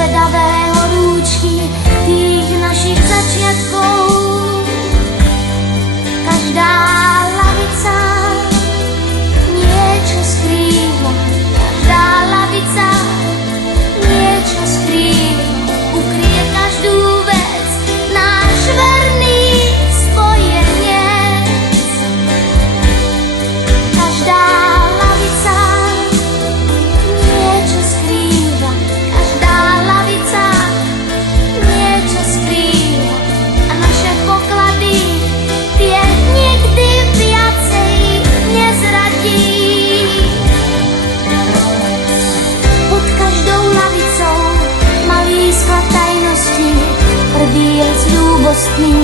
zvedavé horúčky tých našich začiatkov. Každá lavica niečo skrýva, každá lavica niečo skrýva, ukryje každú vec náš verný spojenec. Každá lavica niečo skrýva, každá lavica niečo skrýva a naše poklady tie nikdy viacej nezradí. Pod každou lavicou malý sklad tajnosti, prvý je ľúbostný.